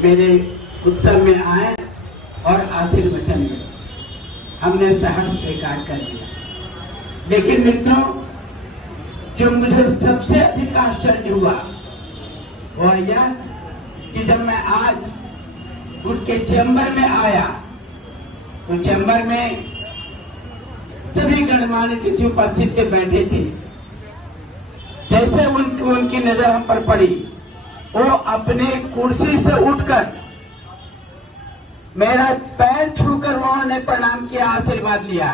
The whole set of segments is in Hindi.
मेरे उत्सव में आए और आशीर्वचन दिए। हमने सहर्ष स्वीकार कर लिया। लेकिन मित्रों, जो मुझे सबसे अधिक आश्चर्य हुआ वह यह कि जब मैं आज उनके चैम्बर में आया तो चैम्बर में सभी गणमान्य अतिथि उपस्थित के बैठे थे। जैसे उनकी नजर हम पर पड़ी, वो अपने कुर्सी से उठकर मेरा पैर छूकर उन्होंने प्रणाम किया, आशीर्वाद लिया।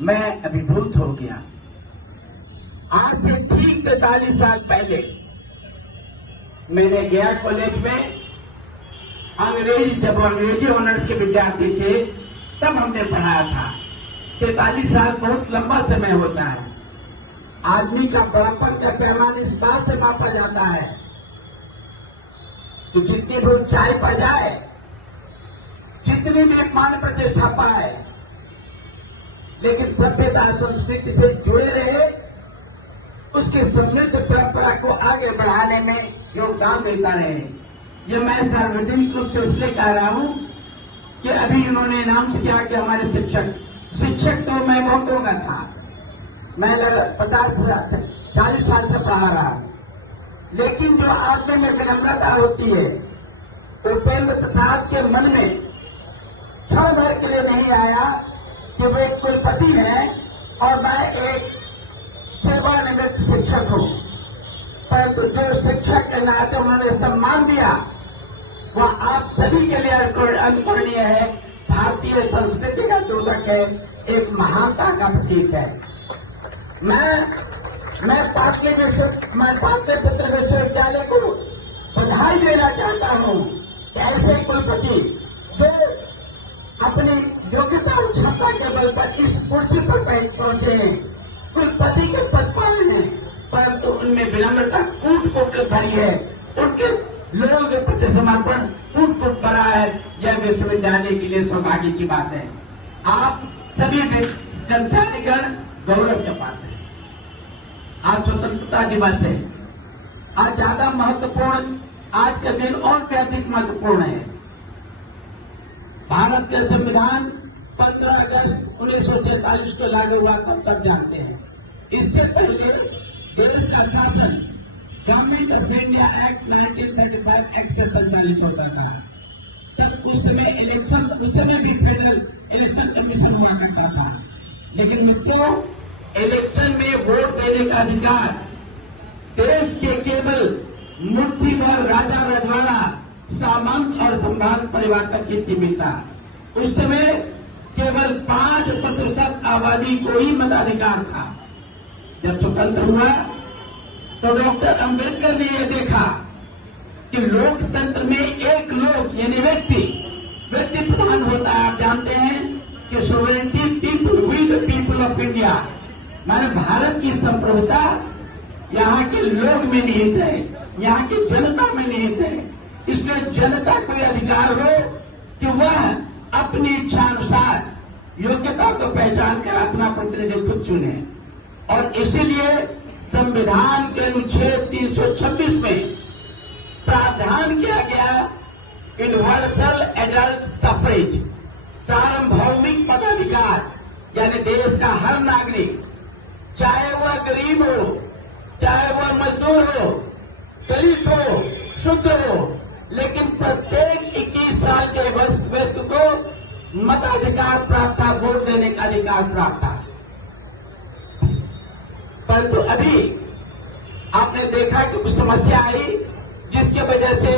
मैं अभिभूत हो गया। आज से ठीक 43 साल पहले मैंने गया कॉलेज में जब अंग्रेजी ऑनर्स के विद्यार्थी थे तब हमने पढ़ाया था। 43 साल बहुत लंबा समय होता है। आदमी का बड़ापन का पैमाना इस बात से मापा जाता है तो जितनी भी ऊंचाई पर जाए, जितनी भी मान प्रतिष्ठा पाए, लेकिन सभ्यता संस्कृति से जुड़े रहे, उसकी समृद्ध परंपरा को आगे बढ़ाने में योगदान देता रहे। ये मैं सार्वजनिक रूप से इसलिए कह रहा हूं कि अभी उन्होंने अनाउंस किया कि हमारे शिक्षक तो मैं बहुतों का था। मैं 40 साल से पढ़ा रहा, लेकिन जो आदमी में विनम्रता होती है, उपेंद्र प्रसाद के मन में क्षण भर के लिए नहीं आया कि वे एक कुलपति हैं और मैं एक सेवानिवृत्त शिक्षक हूं। परंतु जो शिक्षक के नाते उन्होंने सम्मान दिया वह आप सभी के लिए अनुकरणीय है, भारतीय संस्कृति का द्योतक है, एक महानता का प्रतीक है। मैं पाटलिपुत्र विश्वविद्यालय को बधाई देना चाहता हूं कि ऐसे कुलपति जो अपनी योग्यता और क्षमता के बल पर इस कुर्सी पर पहुंचे हैं, कुलपति के पद पर हैं, परंतु उनमें विनम्रता कूट भरी है, उनके लोगों के प्रति समर्पण कूट भरा है। यह विश्वविद्यालय के लिए सौभाग्य की बात है। आप सभी कर्मचारीगण गौरव के पात्र हैं। आज स्वतंत्रता दिवस है। आज ज्यादा महत्वपूर्ण, आज का दिन और भी अधिक महत्वपूर्ण है। भारत का संविधान 15 अगस्त 1947 को लागू हुआ, तब तक जानते हैं। इससे पहले देश का शासन government of India act 1935 act से संचालित होता था। तब उस समय भी फेडरल इलेक्शन कमीशन हुआ करता था। लेकिन मित्रों, इलेक्शन में वोट देने का अधिकार देश के केवल मुट्ठी भर राजा रजवाड़ा, सामंत और सम्राट परिवार तक ही सीमित था। उस समय केवल 5% आबादी को ही मताधिकार था। जब स्वतंत्र हुआ तो डॉक्टर अंबेडकर ने यह देखा कि लोकतंत्र में एक लोग यानी व्यक्ति प्रधान होता है। आप जानते हैं कि sovereignty people, we the people of India, माने भारत की संप्रभुता यहाँ के लोग में निहित है, यहाँ की जनता में निहित है। इसलिए जनता को यह अधिकार हो कि वह अपनी इच्छा अनुसार योग्यता को पहचान कर अपना प्रतिनिधित्व चुने। और इसीलिए संविधान के अनुच्छेद 326 में प्रावधान किया गया यूनिवर्सल एडल्ट सफरेज, सार्वभौमिक मताधिकार, यानी देश का हर नागरिक, चाहे वह गरीब हो, चाहे वह मजदूर हो, दलित हो, शुद्ध हो, लेकिन प्रत्येक 21 साल के वयस्क को मताधिकार प्राप्त था, वोट देने का अधिकार प्राप्त था। परंतु अभी आपने देखा कि कुछ समस्या आई जिसके वजह से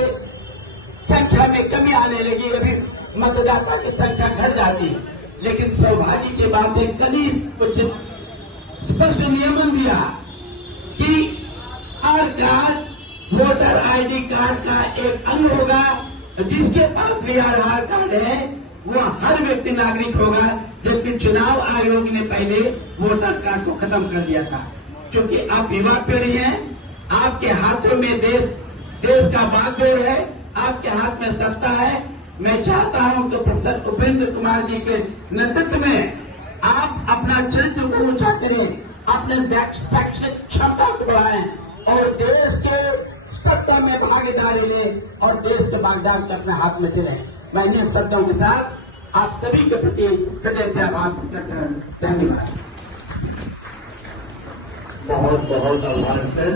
संख्या में कमी आने लगी। अभी मतदाता की संख्या घट जाती है। लेकिन सौभाग्य की बात है, कल ही कुछ स्पष्ट नियमन दिया कि हर कार्ड वोटर आईडी कार्ड का एक अंग होगा। जिसके पास भी आधार कार्ड है वह हर व्यक्ति नागरिक होगा, जबकि चुनाव आयोग ने पहले वोटर कार्ड को खत्म कर दिया था। क्योंकि आप युवा पीढ़ी हैं, आपके हाथों में देश का बागडोर है, आपके हाथ में सत्ता है। मैं चाहता हूं कि प्रोफेसर उपेंद्र कुमार जी के नेतृत्व में आप अपना चरित्र को ऊंचा करें, अपने शैक्षिक क्षमता को बढ़ाएं और देश के सत्ता में भागीदारी लें और देश के बागदार के अपने हाथ में चले। मैं इन शब्दों के साथ आप सभी के प्रति कृतज्ञता व्यक्त करता हूं। धन्यवाद। बहुत बहुत आभार सर।